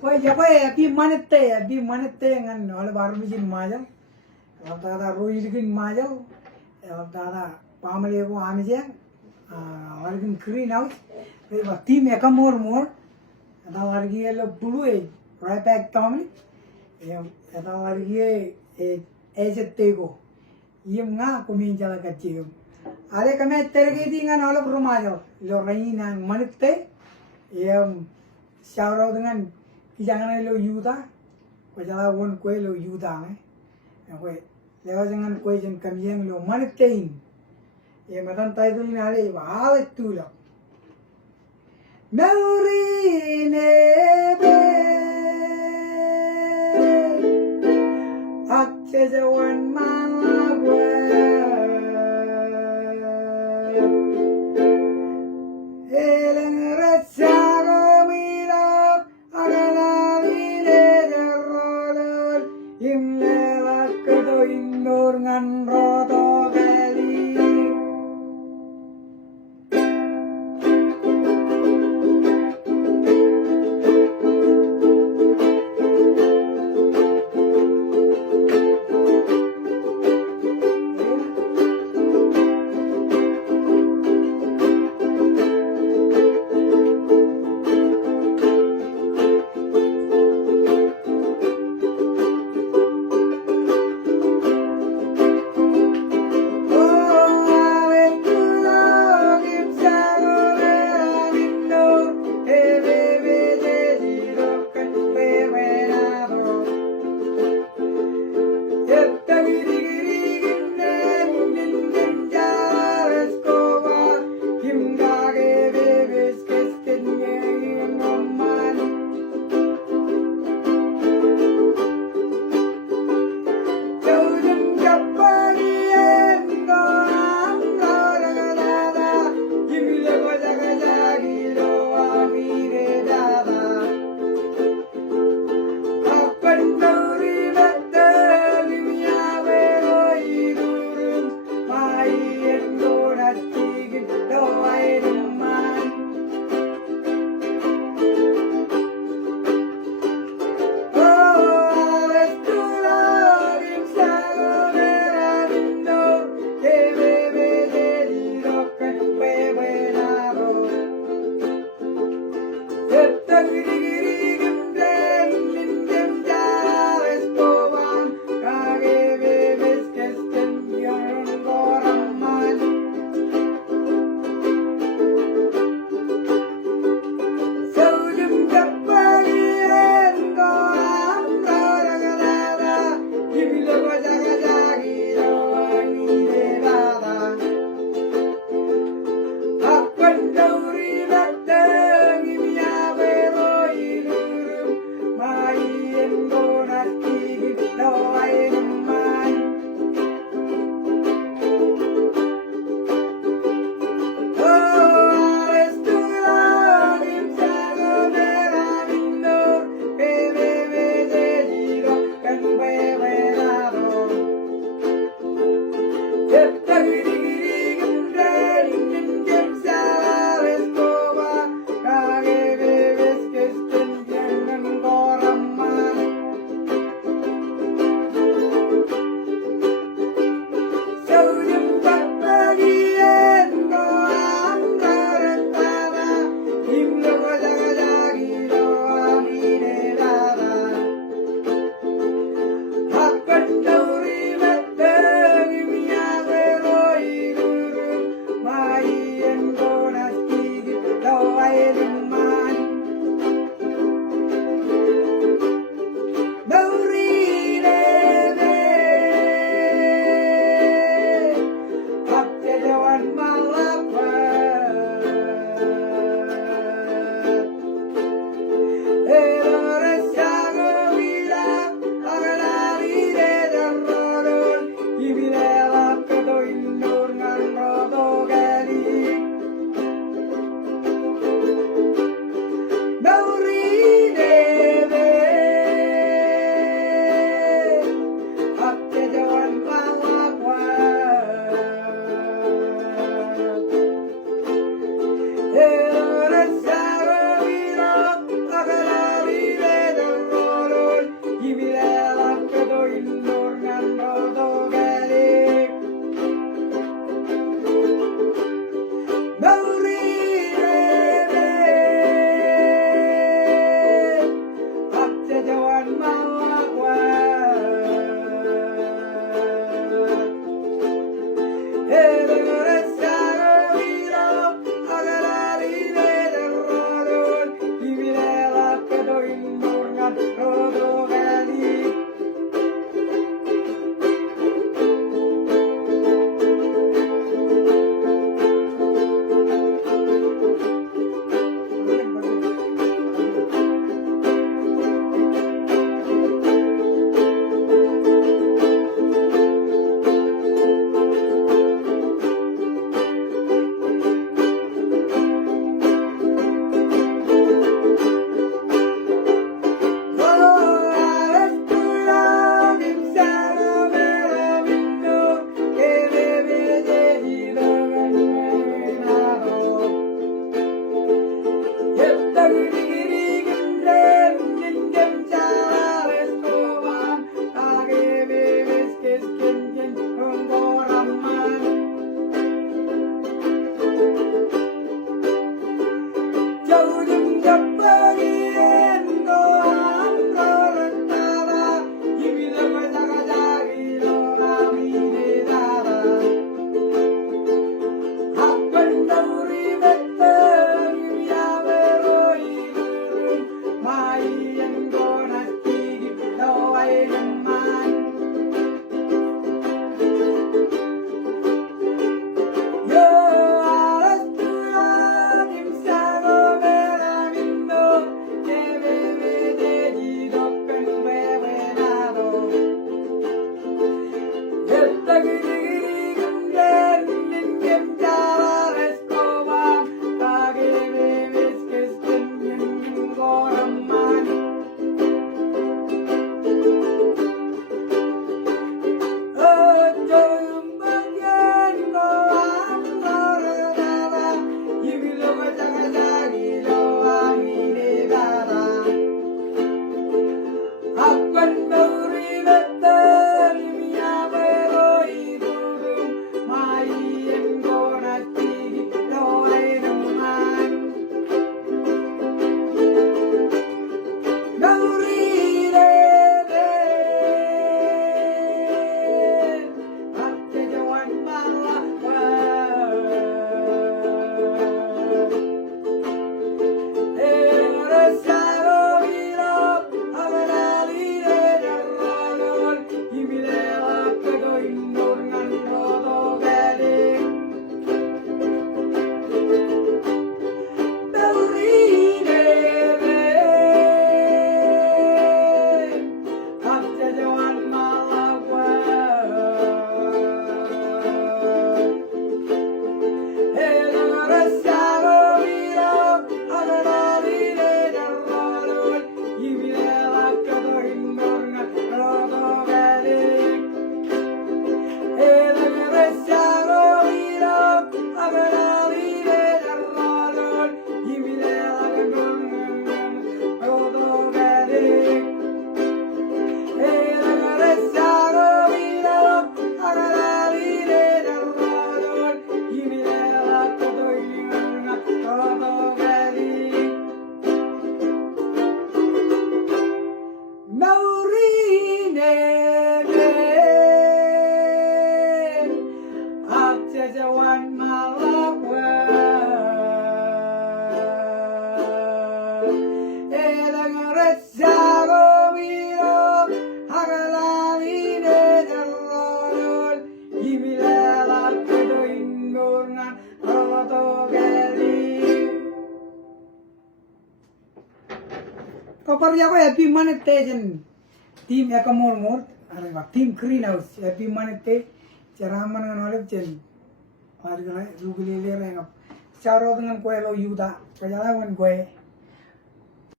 Wah, siapa bi manete ngan wala baru bikin majal. Tada roilkin majal. Tada pamale ko amija. Wargin green house. But team more. Tada wargi yellow blue right back family. Tada wargi tego. Nga kumin jala kacil. Ada kami terkait dengan wala perumajal. Lo raina manete. Shout dengan jangan lo yuda, kau jalan pun kau lo yuda ni, kau lewat jangan kau jangan kami lo mana tein, macam tadi tu ni ada bahal itu lo. Meuri nebe, aceh jawan malabwe, eleng rasa. Ngan rodo gali Kaparya ko happy manette jen team ekamor mor are wa team greenhouse happy manette charaman ngalip jen argala rugule le renga charo dengan koe lo yuda kajala wan koe